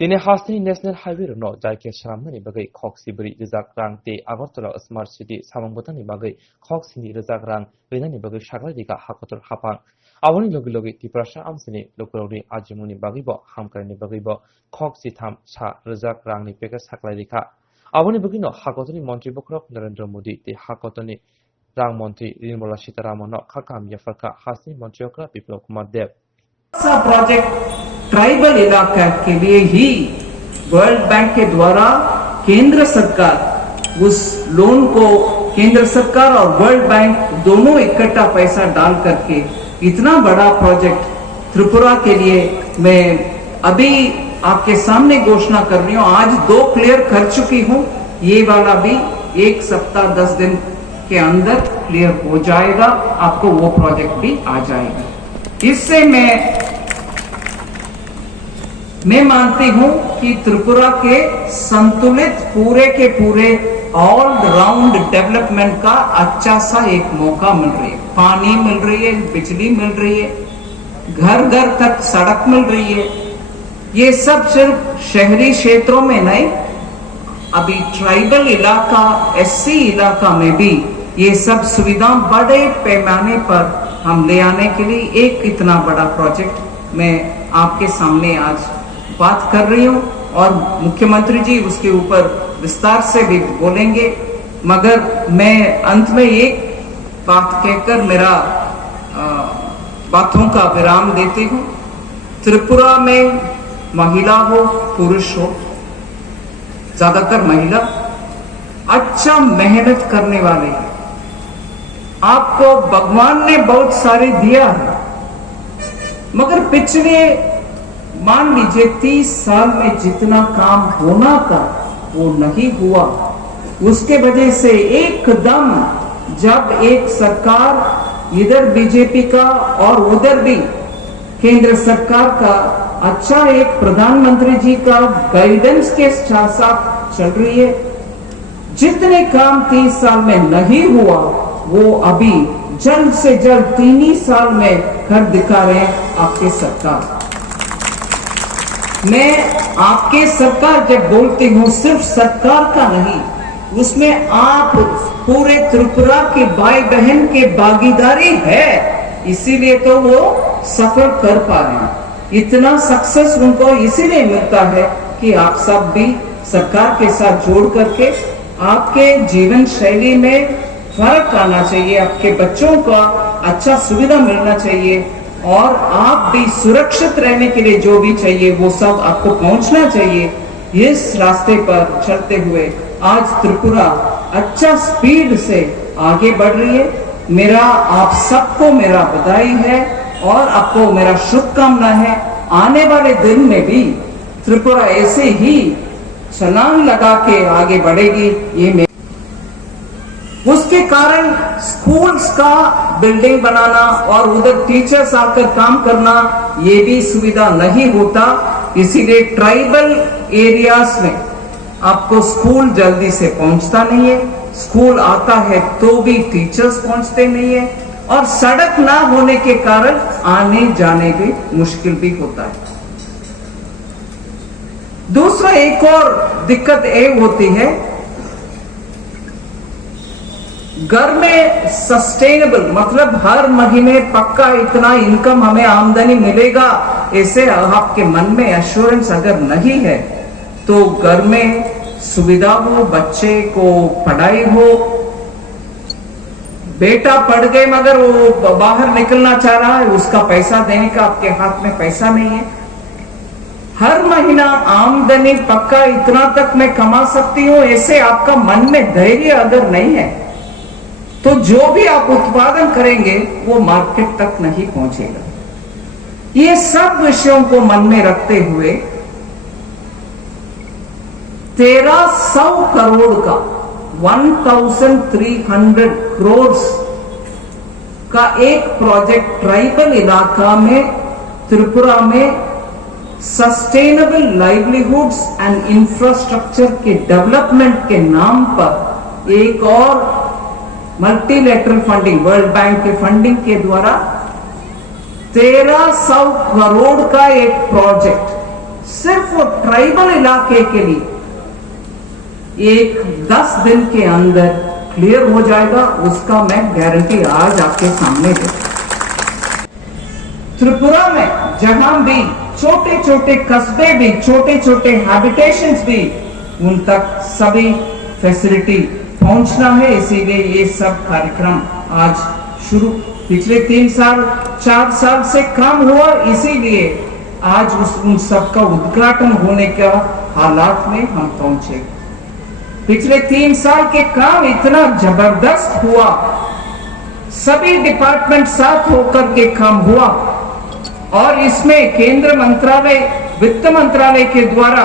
Tini hasni National Highway no jaike shramani bagai khoksibri rizak rang te Agartala Smart City samangbotani bagai khoksini rizak rang wenani bagai shaglidika hakotor hapang awani logi tiprasha amsini lokolori ajimuni bagibo hamkarni bagibo khoksi tham sa rizak rang ni peka saglidika awani bagino hakotori mantri bokrok Narendra Modi te hakotoni rang mantri Nirmala Sitharaman no khakam yafarka hasni mantriokra Biplab Kumar Dev project tribal इलाका के लिए ही world bank के द्वारा केंद्र सरकार उस loan को केंद्र सरकार और वर्ल्ड बैंक दोनों इकट्ठा पैसा डाल करके इतना बड़ा प्रोजेक्ट त्रिपुरा के लिए मैं अभी आपके सामने घोषणा कर रही हूं। आज 2 क्लियर कर चुकी हूं, ये वाला भी 1 सप्ताह 10 दिन के अंदर क्लियर हो जाएगा, आपको वो प्रोजेक्ट भी आ जाएगा। इससे मैं मानती हूं कि त्रिपुरा के संतुलित पूरे के पूरे ऑल राउंड डेवलपमेंट का अच्छा सा एक मौका मिल रही है। पानी मिल रही है, बिजली मिल रही है, घर घर तक सड़क मिल रही है। ये सब सिर्फ शहरी क्षेत्रों में नहीं, अभी ट्राइबल इलाका, एससी इलाका में भी ये सब सुविधा बड़े पैमाने पर हम ले आने के लिए एक इतना बड़ा प्रोजेक्ट मैं आपके सामने आज बात कर रही हूं और मुख्यमंत्री जी उसके ऊपर विस्तार से भी बोलेंगे। मगर मैं अंत में एक बात कहकर मेरा बातों का विराम देती हूं। त्रिपुरा में महिला हो पुरुष हो, ज्यादातर महिला अच्छा मेहनत करने वाले हैं। आपको भगवान ने बहुत सारे दिया है, मगर पिछले मान लीजिए 30 साल में जितना काम होना था वो नहीं हुआ। उसके वजह से एकदम जब एक सरकार इधर बीजेपी का और उधर भी केंद्र सरकार का अच्छा एक प्रधानमंत्री जी का गाइडेंस के साथ चल रही है, जितने काम 30 साल में नहीं हुआ वो अभी जल्द से जल्द 3 ही साल में कर दिखा रहे हैं आपके सरकार। मैं आपके सरकार जब बोलती हूं सिर्फ सरकार का नहीं, उसमें आप पूरे त्रिपुरा के भाई बहन के भागीदारी है, इसीलिए तो वो सफल कर पा रहे हैं। इतना सक्सेस उनको इसीलिए मिलता है कि आप सब भी सरकार के साथ जोड़ करके आपके जीवन शैली में फर्क आना चाहिए, आपके बच्चों का अच्छा सुविधा मिलना चाहिए और आप भी सुरक्षित रहने के लिए जो भी चाहिए वो सब आपको पहुंचना चाहिए। इस रास्ते पर चलते हुए आज त्रिपुरा अच्छा स्पीड से आगे बढ़ रही है। मेरा आप सबको मेरा बधाई है और आपको मेरा शुभकामना है। आने वाले दिन में भी त्रिपुरा ऐसे ही छलांग लगा के आगे बढ़ेगी। ये उसके कारण स्कूल्स का बिल्डिंग बनाना और उधर टीचर्स आकर काम करना ये भी सुविधा नहीं होता, इसीलिए ट्राइबल एरियाज में आपको स्कूल जल्दी से पहुंचता नहीं है, स्कूल आता है तो भी टीचर्स पहुंचते नहीं है और सड़क ना होने के कारण आने जाने भी मुश्किल भी होता है। दूसरा एक और दिक्कत ये होती है, घर में सस्टेनेबल मतलब हर महीने पक्का इतना इनकम हमें आमदनी मिलेगा, ऐसे आपके मन में एश्योरेंस अगर नहीं है तो घर में सुविधा हो, बच्चे को पढ़ाई हो, बेटा पढ़ गए मगर वो बाहर निकलना चाह रहा है, उसका पैसा देने का आपके हाथ में पैसा नहीं है। हर महीना आमदनी पक्का इतना तक मैं कमा सकती हूं, ऐसे आपका मन में धैर्य अगर नहीं है तो जो भी आप उत्पादन करेंगे वो मार्केट तक नहीं पहुंचेगा। ये सब विषयों को मन में रखते हुए 1300 करोड़ का 1300 करोड़ का एक प्रोजेक्ट ट्राइबल इलाका में त्रिपुरा में सस्टेनेबल लाइवलीहुड्स एंड इंफ्रास्ट्रक्चर के डेवलपमेंट के नाम पर एक और मल्टीलेटरल फंडिंग, वर्ल्ड बैंक के फंडिंग के द्वारा 1300 करोड़ का एक प्रोजेक्ट सिर्फ वो ट्राइबल इलाके के लिए एक 10 दिन के अंदर क्लियर हो जाएगा, उसका मैं गारंटी आज आपके सामने दे। त्रिपुरा में जहां भी छोटे छोटे कस्बे भी, छोटे छोटे हैबिटेशंस भी, उन तक सभी फैसिलिटी पहुंचना है। इसीलिए ये सब कार्यक्रम आज शुरू, पिछले 3 साल 4 साल से काम हुआ, इसीलिए आज उन सब का उद्घाटन होने का हालात में हम पहुंचे। पिछले 3 साल के काम इतना जबरदस्त हुआ, सभी डिपार्टमेंट साथ होकर के काम हुआ, और इसमें केंद्र मंत्रालय, वित्त मंत्रालय के द्वारा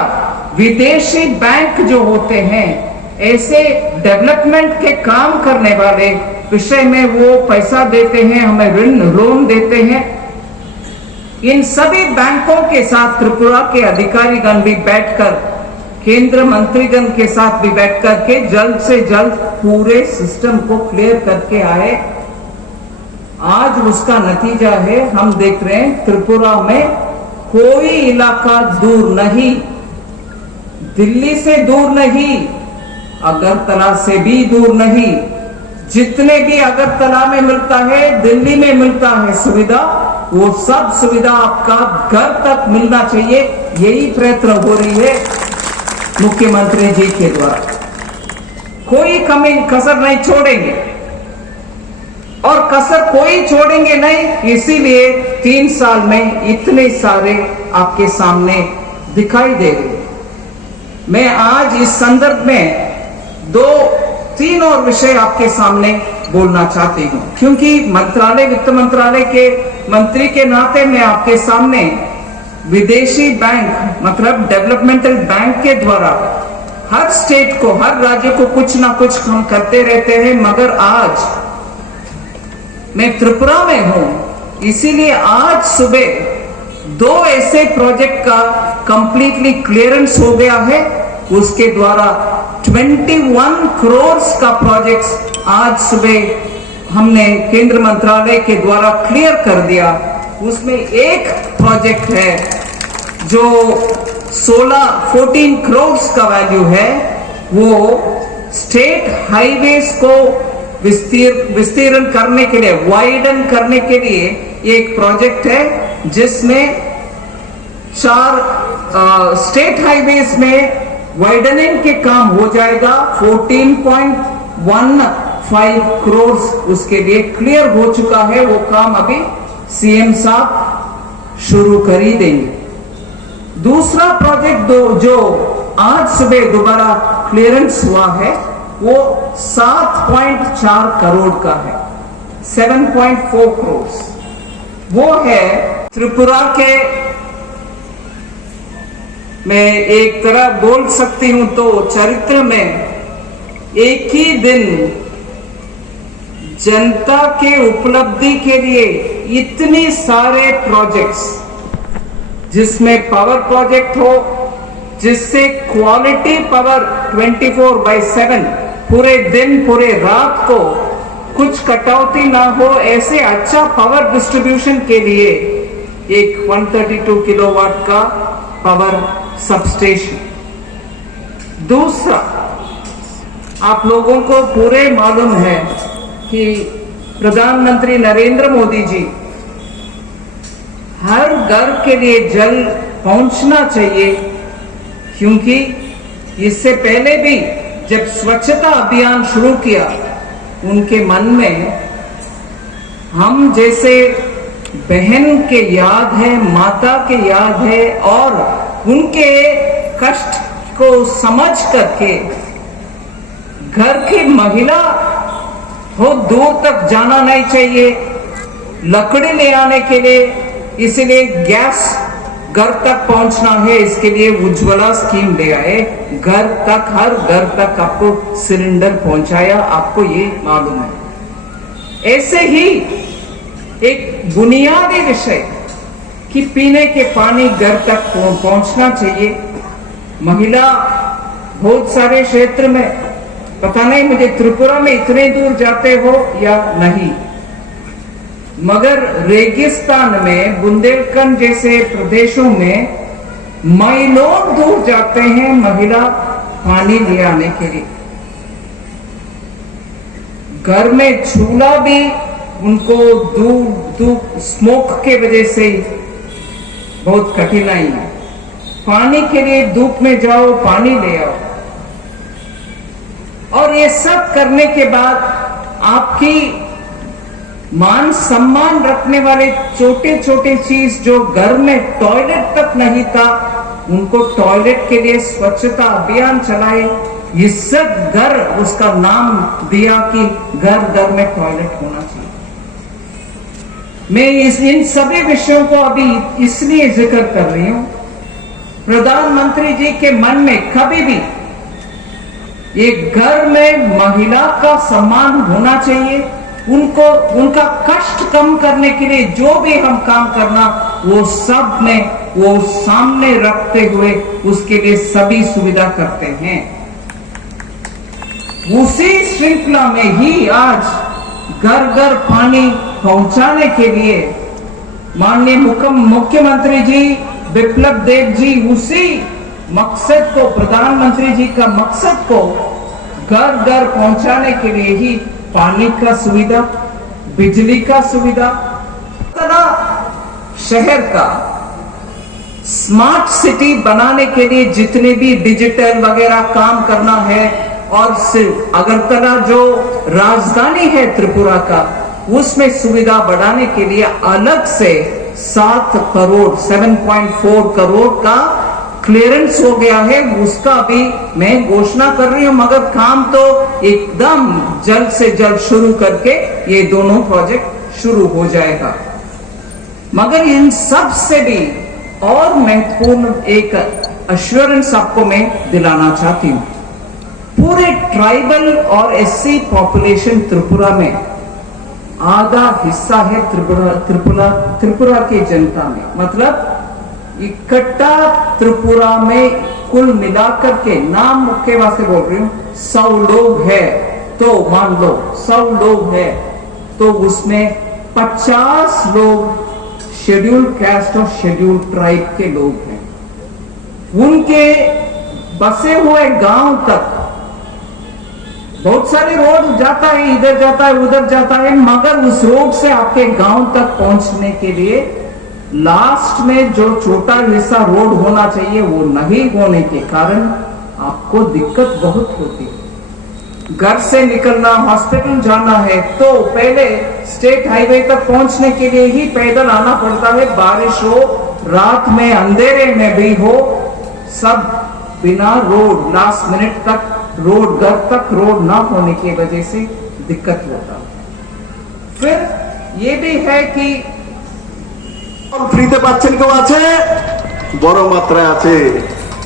विदेशी बैंक जो होते हैं, ऐसे डेवलपमेंट के काम करने वाले विषय में वो पैसा देते हैं, हमें ऋण लोन देते हैं। इन सभी बैंकों के साथ त्रिपुरा के अधिकारीगण भी बैठकर, केंद्र मंत्रीगण के साथ भी बैठकर के जल्द से जल्द पूरे सिस्टम को क्लियर करके आए। आज उसका नतीजा है, हम देख रहे हैं त्रिपुरा में कोई इलाका दूर नहीं, दिल्ली से दूर नहीं, अगरतला से भी दूर नहीं, जितने भी अगरतला में मिलता है, दिल्ली में मिलता है सुविधा, वो सब सुविधा आपका घर तक मिलना चाहिए। यही प्रयत्न हो रही है मुख्यमंत्री जी के द्वारा। कोई कमी कसर नहीं छोड़ेंगे, और कसर कोई छोड़ेंगे नहीं। इसीलिए 3 साल में इतने सारे आपके सामने दिखाई दे रहे। मैं आज इस संदर्भ में 2-3 और विषय आपके सामने बोलना चाहती हूं, क्योंकि मंत्रालय, वित्त मंत्रालय के मंत्री के नाते मैं आपके सामने विदेशी बैंक, मतलब डेवलपमेंटल बैंक के द्वारा हर स्टेट को, हर राज्य को कुछ ना कुछ हम करते रहते हैं, मगर आज मैं त्रिपुरा में हूं, इसीलिए आज सुबह 2 ऐसे प्रोजेक्ट का कंप्लीटली क्लियरेंस हो गया है। उसके द्वारा 21 करोड़ का प्रोजेक्ट आज सुबह हमने केंद्र मंत्रालय के द्वारा क्लियर कर दिया। उसमें एक प्रोजेक्ट है जो 14 करोड़ का वैल्यू है, वो स्टेट हाईवेज को विस्तीर्ण करने के लिए, वाइडन करने के लिए एक प्रोजेक्ट है, जिसमें 4 स्टेट हाईवेज में वाइडनिंग के काम हो जाएगा। 14.15 करोड़ उसके लिए क्लियर हो चुका है। वो काम अभी सीएम साहब शुरू कर ही देंगे। दूसरा प्रोजेक्ट जो आज सुबह दोबारा क्लियरेंस हुआ है, वो 7.4 करोड़ का है, 7.4 करोड़। वो है त्रिपुरा के, मैं एक तरह बोल सकती हूं तो चरित्र में एक ही दिन जनता के उपलब्धि के लिए इतनी सारे प्रोजेक्ट्स, जिसमें पावर प्रोजेक्ट हो, जिससे क्वालिटी पावर 24/7 पूरे दिन पूरे रात को कुछ कटौती ना हो, ऐसे अच्छा पावर डिस्ट्रीब्यूशन के लिए एक 132 किलोवाट का पावर सबस्टेशन। दूसरा, आप लोगों को पूरे मालूम है कि प्रधानमंत्री नरेंद्र मोदी जी हर घर के लिए जल पहुंचना चाहिए, क्योंकि इससे पहले भी जब स्वच्छता अभियान शुरू किया, उनके मन में हम जैसे बहन के याद है, माता के याद है, और उनके कष्ट को समझ करके घर की महिला बहुत दूर तक जाना नहीं चाहिए लकड़ी ले आने के लिए, इसलिए गैस घर तक पहुंचना है। इसके लिए उज्ज्वला स्कीम ले आए, घर तक, हर घर तक आपको सिलेंडर पहुंचाया, आपको ये मालूम है। ऐसे ही एक बुनियादी विषय कि पीने के पानी घर तक पहुंचना चाहिए। महिला बहुत सारे क्षेत्र में, पता नहीं मुझे त्रिपुरा में इतने दूर जाते हो या नहीं, मगर रेगिस्तान में, बुंदेलखंड जैसे प्रदेशों में माइलों दूर जाते हैं महिला पानी ले आने के लिए। घर में चूल्हा भी उनको दूर स्मोक के वजह से बहुत कठिनाई है। पानी के लिए धूप में जाओ, पानी ले आओ। और ये सब करने के बाद आपकी मान सम्मान रखने वाले छोटे छोटे चीज जो घर में टॉयलेट तक नहीं था, उनको टॉयलेट के लिए स्वच्छता अभियान चलाए। इज्जत घर उसका नाम दिया कि घर घर में टॉयलेट होना चाहिए। मैं इन सभी विषयों को अभी इसलिए जिक्र कर रही हूं, प्रधानमंत्री जी के मन में कभी भी एक घर में महिला का सम्मान होना चाहिए। उनको उनका कष्ट कम करने के लिए जो भी हम काम करना, वो सब में वो सामने रखते हुए उसके लिए सभी सुविधा करते हैं। उसी श्रृंखला में ही आज घर घर पानी पहुंचाने के लिए माननीय मुख्यमंत्री जी बिप्लब देव जी उसी मकसद को, प्रधानमंत्री जी का मकसद को घर घर पहुंचाने के लिए ही पानी का सुविधा, बिजली का सुविधा, शहर का स्मार्ट सिटी बनाने के लिए जितने भी डिजिटल वगैरह काम करना है, और सिर्फ अगरतला जो राजधानी है त्रिपुरा का, उसमें सुविधा बढ़ाने के लिए अलग से 7 करोड़ 7.4 करोड़ का क्लियरेंस हो गया है। उसका भी मैं घोषणा कर रही हूं, मगर काम तो एकदम जल्द से जल्द शुरू करके ये दोनों प्रोजेक्ट शुरू हो जाएगा। मगर इन सब से भी और महत्वपूर्ण एक अश्योरेंस आपको मैं दिलाना चाहती हूं। पूरे ट्राइबल और एससी पॉपुलेशन त्रिपुरा में आधा हिस्सा है त्रिपुरा की जनता में, मतलब इकट्ठा त्रिपुरा में कुल मिलाकर के, नाम मुख्य वास्ते बोल रही हूं, 100 लोग है तो मान लो 100 लोग है तो उसमें 50 लोग शेड्यूल कास्ट और शेड्यूल ट्राइब के लोग हैं। उनके बसे हुए गांव तक बहुत सारे रोड जाता है, इधर जाता है उधर जाता है, मगर उस रोड से आपके गांव तक पहुंचने के लिए लास्ट में जो छोटा हिस्सा रोड होना चाहिए वो नहीं होने के कारण आपको दिक्कत बहुत होती है। घर से निकलना, हॉस्पिटल जाना है तो पहले स्टेट हाईवे तक पहुंचने के लिए ही पैदल आना पड़ता है। बारिश हो, रात में अंधेरे में भी हो, सब बिना रोड, लास्ट मिनट तक रोड, घर तक रोड ना होने की वजह से दिक्कत होता। फिर ये भी है कि ফ্রিতে পাচ্ছেন কেউ আছে, বড় মাত্রায় আছে।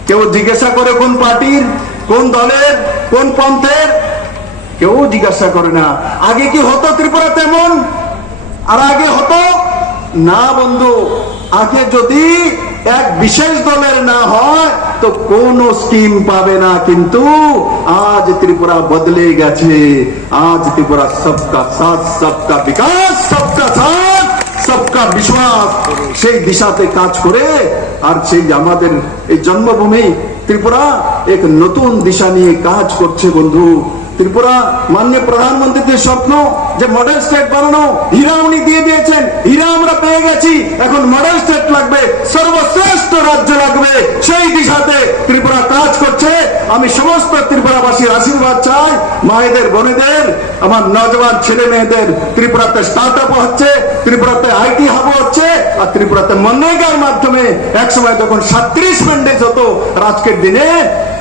কেউ জিজ্ঞাসা করে কোন পার্টির, কোন দলের, কোন পন্থের, কেউ জিজ্ঞাসা করে না। আগে কি হতো ত্রিপুরা তেমন? আর আগে হতো না বন্ধু। আগে যদি এক বিশেষ দলের না হয় তো কোনো স্কিম পাবে না, কিন্তু আজ ত্রিপুরা বদলে গেছে। আজ ত্রিপুরা সবকা সাথ, সবকা বিকাশ, সবকা সাথ, सबका विश्वास সেই দিশাতে কাজ করে। আর সেই আমাদের এই জন্মভূমি ত্রিপুরা এক নতুন দিশা নিয়ে কাজ করছে বন্ধু। ত্রিপুরা মাননীয় প্রধানমন্ত্রীর স্বপ্ন যে মডেল স্টেট বানানো, হীরা উনি দিয়ে দিয়েছেন, হীরা আমরা পেয়ে গেছি, এখন মডেল স্টেট লাগবে, সর্বশ্রেষ্ঠ রাজ্য লাগবে, সেই দিশাতে ত্রিপুরা কাজ করছে। আমি সমস্ত ত্রিপুরাবাসীর আশীর্বাদ চাই, মায়েদের, বোনেদের, আমার নজওয়ান ছেলে মেয়েদের। ত্রিপুরাতে স্টার্ট আপ হচ্ছে, ত্রিপুরাতে আইটি হাব হচ্ছে, আর ত্রিপুরাতে মনরেগার মাধ্যমে একসময় যখন 37 ম্যান্ডেজ হতো, আর আজকের দিনে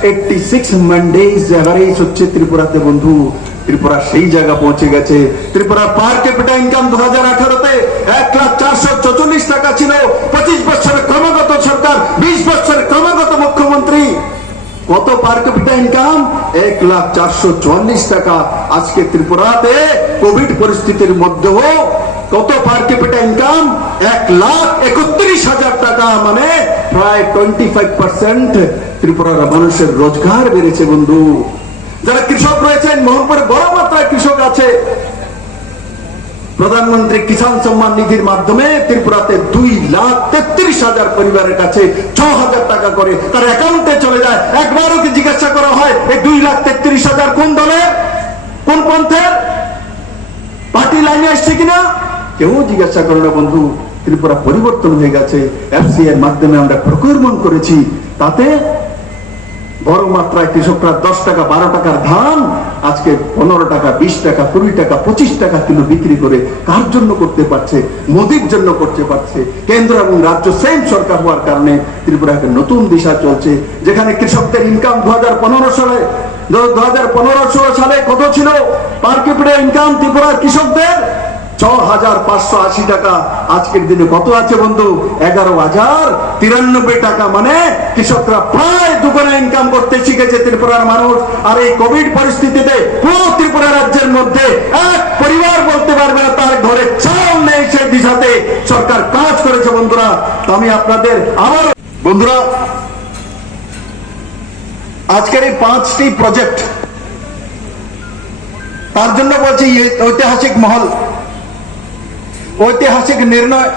86 ম্যান্ডেজ এভারেজ হচ্ছে ত্রিপুরাতে বন্ধু। ত্রিপুরা সেই জায়গা পৌঁছে গেছে। ত্রিপুরা পার ক্যাপিটা ইনকাম 2018-তে 1,04,44 টাকা ছিল। 25 বছরের ক্রমাগত সরকার, 20 বছরের ক্রমাগত মুখ্যমন্ত্রী, কত পার ক্যাপিটা ইনকাম? 1,04,44 টাকা। আজকে ত্রিপুরাতে কোভিড পরিস্থিতির মধ্যেও কত পার ক্যাপিটা ইনকাম? 1,31,000 টাকা, মানে প্রায় 25% ত্রিপুরার মানুষের রোজগার বেড়েছে বন্ধু। যারা কৃষক রয়েছেন, মোহনপুরে বড় মাত্রায় কৃষক আছে, প্রধানমন্ত্রী কিষাণ সম্মান নিধির মাধ্যমে ত্রিপুরাতে 2,33,000 পরিবারের কাছে 6,000 টাকা করে তার অ্যাকাউন্টে চলে যায়। একবারও কি জিজ্ঞাসা করা হয় এই 2,33,000 কোন দলের, কোন পন্থের, পার্টি লাইনে আসছে কিনা? কেউ জিজ্ঞাসা করে না বন্ধু। ত্রিপুরা পরিবর্তন হয়ে গেছে। এফসি এর মাধ্যমে আমরা প্রকিউরমেন্ট করেছি, তাতে বড় মাত্রায় কৃষকরা 10 টাকা 12 টাকার ধান আজকে 15 টাকা 20 টাকা 20 টাকা 25 টাকা কিলো বিক্রি করে কার জন্য করতে পারছে? মোদির জন্য করতে পারছে। কেন্দ্র এবং রাজ্য সেম সরকার হওয়ার কারণে ত্রিপুরা একটা নতুন দিশা চলছে, যেখানে কৃষকদের ইনকাম 2015 সালে কত ছিল? পার ক্যাপিটা ইনকাম ত্রিপুরার কৃষকদের 6,580 টাকা। আজকের দিনে কত আছে বন্ধু? 11,093 টাকা। মানে কৃষকরা প্রায় দুগুণে ইনকাম করতে শিখেছে ত্রিপুরার মানুষ। আর এই কোভিড পরিস্থিতিতে পুরো ত্রিপুরা রাজ্যের মধ্যে এক পরিবার বলতে পারবে না তার ঘরে চাল নেই, সেই দিশাতে সরকার কাজ করেছে বন্ধুরা। তো আমি আপনাদের আবার বন্ধুরা, আজকের এই 5টি প্রজেক্ট, তার জন্য বলছি ঐতিহাসিক মহল, ঐতিহাসিক নির্ণয়।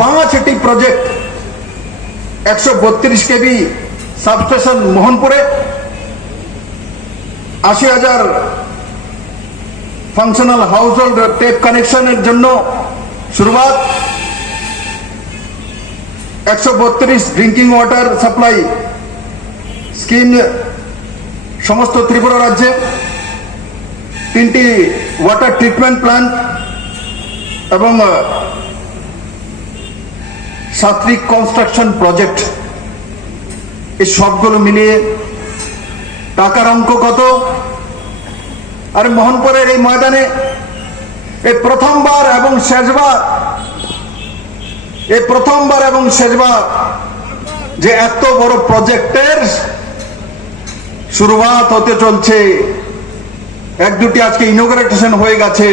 5টি প্রজেক্ট, 132 কেবি সাবস্টেশন মোহনপুরে, 80,000 ফাংশনাল হাউস হোল্ড টেপ কানেকশনের জন্য শুরুয়াত, 132 ড্রিঙ্কিং ওয়াটার সাপ্লাই স্কিম সমস্ত ত্রিপুরা রাজ্যে, 3টি ওয়াটার ট্রিটমেন্ট প্ল্যান্ট এবং 7টি কনস্ট্রাকশন প্রজেক্ট। এই সবগুলো মিলিয়ে টাকার অঙ্ক কত? আর মোহনপুরের এই ময়দানে এই প্রথমবার এবং শেষবার যে এত বড় প্রজেক্টের শুরুয়াত হতে চলছে। 1-2টি আজকে ইনোগ্রেশন হয়ে গেছে।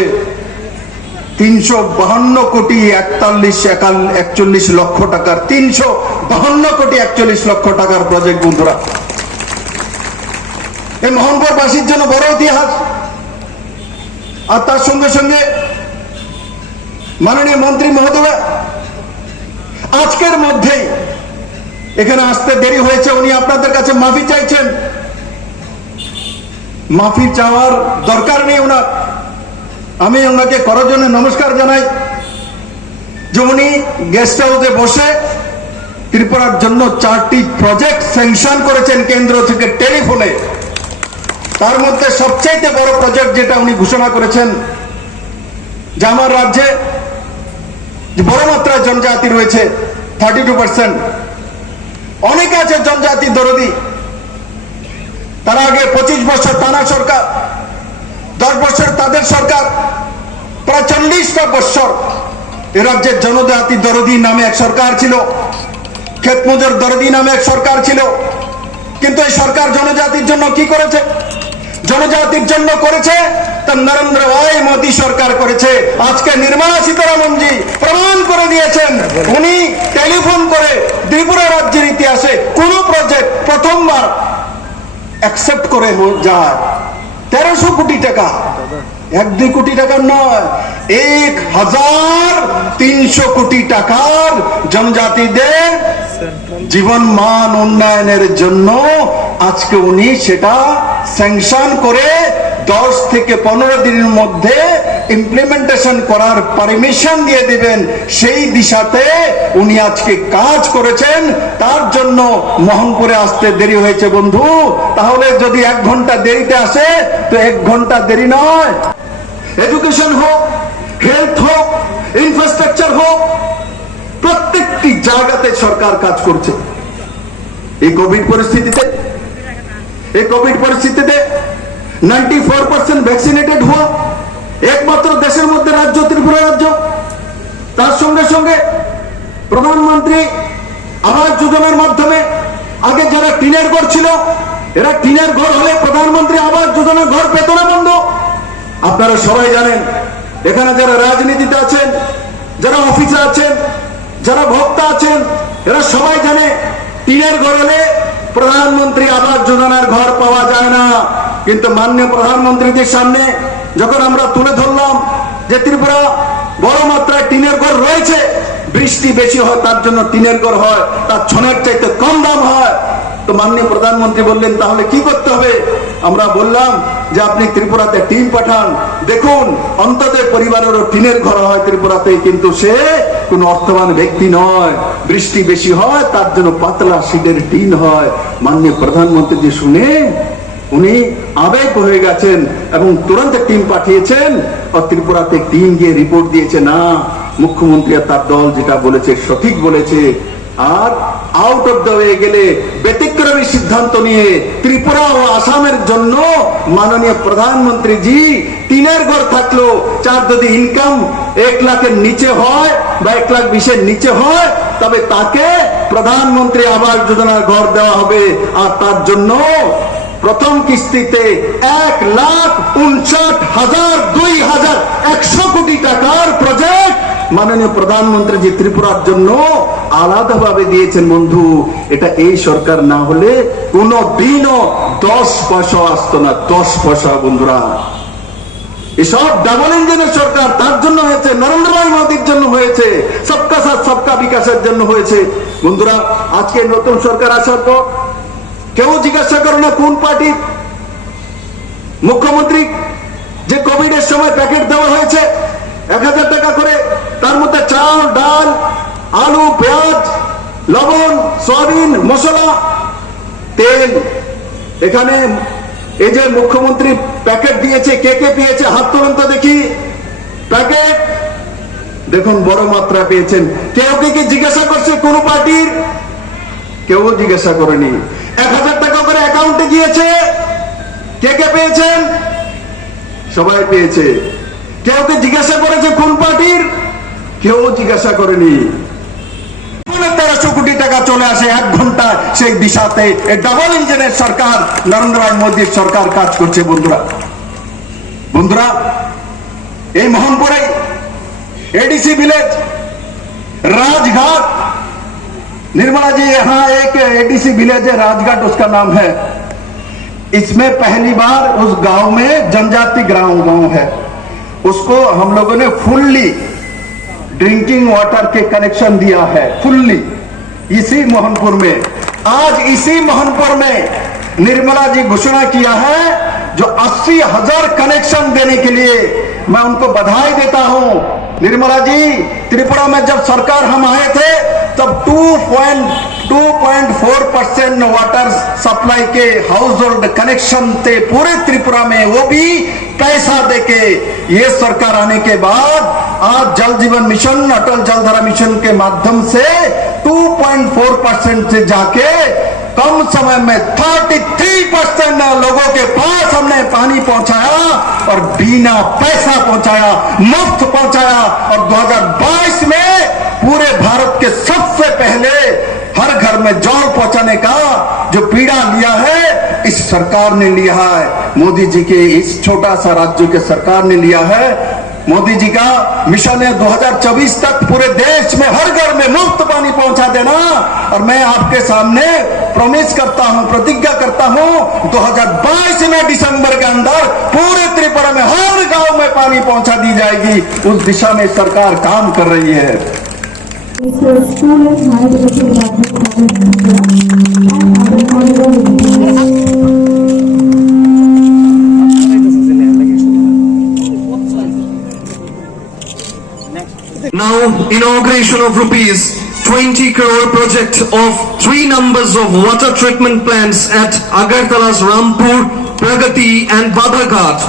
352 কোটি 41 লক্ষ টাকার, 352 কোটি 41 লক্ষ টাকার প্রজেক্ট বন্ধুরা। এই মোহনপুরবাসীর জন্য বড় ইতিহাস। আর তার সঙ্গে সঙ্গে মাননীয় মন্ত্রী মহোদয় আজকের মধ্যেই এখানে আসতে দেরি হয়েছে, উনি আপনাদের কাছে মাফি চাইছেন। মাফি চাওয়ার দরকার নেই ওনার। আমি ওনাকে করজনে নমস্কার জানাই যে উনি গেস্ট হাউসে বসে ত্রিপুরার জন্য 4টি প্রজেক্ট স্যাংশন করেছেন কেন্দ্র থেকে টেলিফোনে। তার মধ্যে সবচেয়ে বড় প্রজেক্ট যেটা উনি ঘোষণা করেছেন যে আমার রাজ্যে বড় মাত্রায় জনজাতি রয়েছে 32%। অনেকে আছে জনজাতি দরদি, তারা আগে 25 বছর টানা সরকার, 10 বছর তাদের সরকার, প্রায় 40টা বছর এ রাজ্যের জনজাতি দরদি নামে এক সরকার ছিল, ক্ষেত মজুর দরদি নামে এক সরকার ছিল। কিন্তু এই সরকার জনজাতির জন্য কি করেছে? জনজাতির জন্য করেছে তা নরেন্দ্র ভাই মোদী সরকার করেছে। আজকে নির্মলা সীতারামনজি প্রমাণ করে দিয়েছেন, উনি টেলিফোন করে ত্রিপুরা রাজ্যের ইতিহাসে কোন প্রজেক্ট প্রথমবার অ্যাকসেপ্ট করে যায়। 1300 কোটি টাকা, 1-2 কোটি টাকার নয়, 1,300 কোটি টাকার জনজাতিদের জীবন মান উন্নয়নের জন্য আজকে উনি সেটা স্যাংশন করে 10 থেকে 15 দিনের মধ্যে ইমপ্লিমেন্টেশন করার পারমিশন দিয়ে দিবেন। সেই দিশাতে উনি আজকে কাজ করেছেন। তার জন্য মোহনপুরে আসতে দেরি হয়েছে বন্ধু। তাহলে যদি 1 ঘন্টা দেরিতে আসে তো 1 ঘন্টা দেরি নয়। এডুকেশন হোক, হেলথ হোক, ইনফ্রাস্ট্রাকচার হোক, প্রত্যেকটি জায়গাতে সরকার কাজ করছে। এই কোভিড পরিস্থিতিতে 94% ভ্যাকসিনেটেড হওয়া একমাত্র দেশের মধ্যে রাজ্য ত্রিপুরা রাজ্য। তার সঙ্গে সঙ্গে প্রধানমন্ত্রী আবাস যোজনার মাধ্যমে আগে যারা টিনের ঘর ছিল, এরা টিনের ঘর হলে প্রধানমন্ত্রী আবাস যোজনার ঘর পেত না বন্ধু। আপনারা সবাই জানেন, এখানে যারা রাজনীতিতে আছেন, যারা অফিসে আছেন, যারা ভোক্তা আছেন, এরা সবাই জানে টিনের ঘর হলে প্রধানমন্ত্রী আবাস যোজনার ঘর পাওয়া যায় না। কিন্তু মাননীয় প্রধানমন্ত্রীদের সামনে যখন আমরা তুলে ধরলাম যে ত্রিপুরা বড় মাত্রায় টিনের ঘর রয়েছে, বৃষ্টি বেশি হয় তার জন্য টিনের ঘর হয়, তার ছনের চাইতে কম দাম হয়। তো মাননীয় প্রধানমন্ত্রী বললেন তাহলে কি করতে হবে? আমরা বললাম যে আপনি ত্রিপুরাতে টিন পাঠান, দেখুন অন্তত পরিবারেরও টিনের ঘর হয় ত্রিপুরাতে, কিন্তু সে কোন অর্থবান ব্যক্তি নয়, বৃষ্টি বেশি হয় তার জন্য পাতলা শীতের টিন হয়। মাননীয় প্রধানমন্ত্রী যে শুনে উনি আবেগ হয়ে গেছেন এবং তুরন্ত টিম পাঠিয়েছেন, আর ত্রিপুরাতে টিম গিয়ে রিপোর্ট দিয়েছে না মুখ্যমন্ত্রী আর তার দল যেটা বলেছে সঠিক বলেছে। আর আউট অফ দ্য ওয়ে গেলে ব্যতিক্রমী সিদ্ধান্ত নিয়ে ত্রিপুরা ও আসামের জন্য মাননীয় প্রধানমন্ত্রী জি টিনের ঘর থাকলো চার যদি ইনকাম 1 লাখের নিচে হয় বা 1,20,000 নিচে হয়, তবে তাকে প্রধানমন্ত্রী আবাস যোজনার ঘর দেওয়া হবে। আর তার জন্য প্রথম কিস্তিতে 1,59,2,100 কোটি টাকার প্রজেক্ট মাননীয় প্রধানমন্ত্রী জি ত্রিপুরার জন্য আলাদাভাবে দিয়েছেন। বন্ধু, এটা এই সরকার না হলে কোনো দিনও 10 পয়সা আসতো না, 10 পয়সা। বন্ধুরা, এসব ডাবল ইঞ্জিনের সরকার তার জন্য হয়েছে, নরেন্দ্র ভাই মোদীর জন্য হয়েছে, সবকা সাথ সবকা বিকাশের জন্য হয়েছে। বন্ধুরা, আজকে নতুন সরকার আসার পর কেউ জিজ্ঞাসা করে না কোন পার্টি মুখ্যমন্ত্রী, যে কোভিড এর সময় প্যাকেট দেওয়া হয়েছে 1,000 টাকা করে, তার মধ্যে চাল, ডাল, আলু, পেঁয়াজ, লবণ, সয়াবিন, মশলা, তেল। এখানে এই যে মুখ্যমন্ত্রী প্যাকেট দিয়েছে, কে কে পেয়েছে হাত তুলুন তো দেখি। প্যাকেট দেখুন বড় মাত্রা পেয়েছেন। কেউ কি জিজ্ঞাসা করছে কোন পার্টির? কেউ জিজ্ঞাসা করেনি। 1,000 টাকা করে অ্যাকাউন্টে গিয়েছে, কে কে পেয়েছেন? সবাই পেয়েছে। কেউ কি জিজ্ঞাসা করেছে কোন পার্টির? কেউ জিজ্ঞাসা করেনি। 1,300 কোটি টাকা চলে আসে 1 ঘন্টা সেই দিশাতে। এই ডাবল ইঞ্জিনের সরকার নরেন্দ্র ভাই মোদীর সরকার কাজ করছে। বন্ধুরা, এই মোহনপুরে एडीसी विलेज राजघाट, निर्मला जी यहाँ एक एडीसी विलेज है राजघाट, उसका नाम है। इसमें पहली बार उस गांव में जनजाति गांव है, उसको हम लोगों ने फुल्ली ड्रिंकिंग वाटर के कनेक्शन दिया है, फुल्ली इसी मोहनपुर में। आज इसी मोहनपुर में निर्मला जी घोषणा किया है जो 80,000 कनेक्शन देने के लिए मैं उनको बधाई देता हूं। निर्मला जी, त्रिपुरा में जब सरकार हम आए थे तब 2.4% वाटर सप्लाई के हाउस होल्ड कनेक्शन थे पूरे त्रिपुरा में, वो भी पैसा देके। ये सरकार आने के बाद आज जल जीवन मिशन, अटल जलधारा मिशन के माध्यम से 2.4% से जाके कम समय में 33% लोगों के पास हमने पानी पहुंचाया, और बिना पैसा पहुंचाया, मुफ्त पहुंचाया। और 2022 में पूरे भारत के सबसे पहले हर घर में जल पहुंचाने का जो पीड़ा लिया है इस सरकार ने लिया है, मोदी जी के इस छोटा सा राज्य के सरकार ने लिया है। मोदी जी का मिशन है 2024 तक पूरे देश में हर घर में मुफ्त पानी पहुंचा देना। और मैं आपके सामने प्रॉमिस करता हूं, प्रतिज्ञा करता हूं, 2022 में दिसंबर के अंदर पूरे त्रिपुरा में हर गांव में पानी पहुंचा दी जाएगी। उस दिशा में सरकार काम कर रही है। Now inauguration of rupees 20 crore project of 3 numbers of water treatment plants at Agartala's Rampur, Pragati and Badaghat.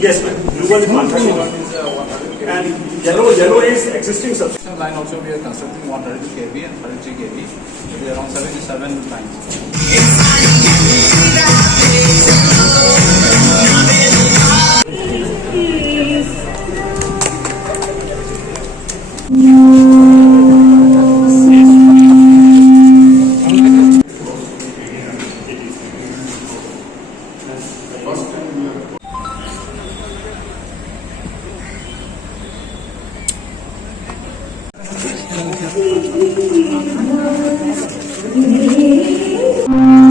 Yes, ma'am. Blue one is manufacturing one. And yellow is existing substation. Line also we are constructing 132 kV and 33 kV. It is around 77 lines. Thank you.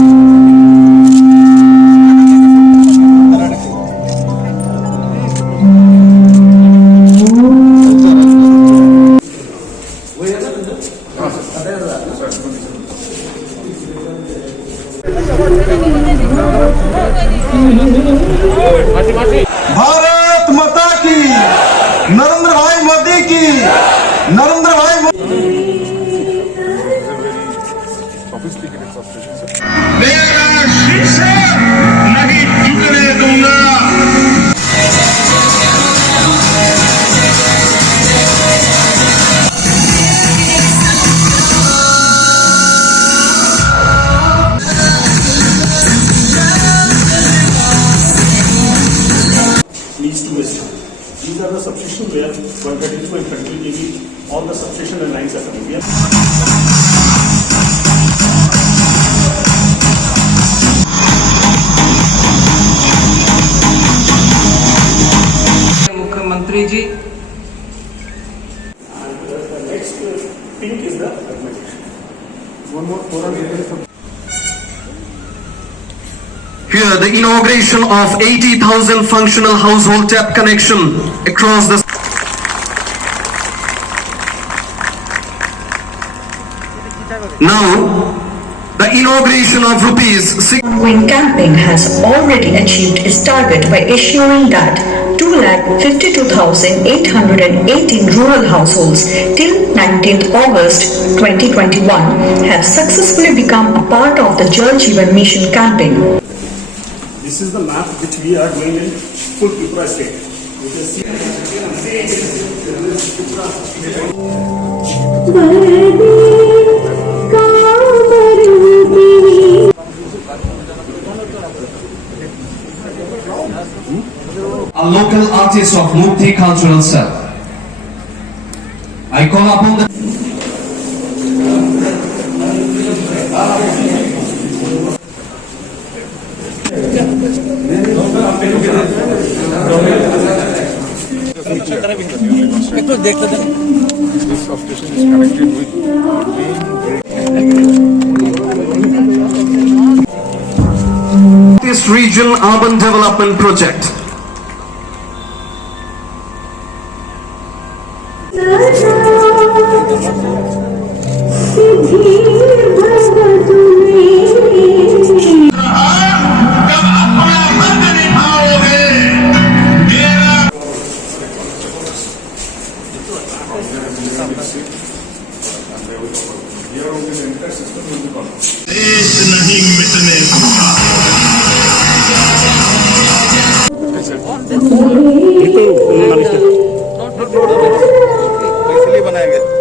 Bharat माता की, नरेंद्र भाई मोदी की, नरेंद्र भाई मेरा शीश नहीं झुकने दूंगा। needs to miss. These are the substations where 132 and 30 kV, all the substation and lines are coming here. मुख्यमंत्री जी And the next pink is the recommendation. One more forum. Here, the inauguration of 80,000 functional household tap connection across the now, the inauguration of rupees 6 When camping has already achieved its target by assuring that 2,52,818 rural households till 19th August 2021 have successfully become a part of the Jal Jeevan Mission camping. This is the map which we are doing in full Tripura state. You can see. a local artist of Mukti Cultural Cell. I call upon the this region urban development project. इसलिए बनाया गया।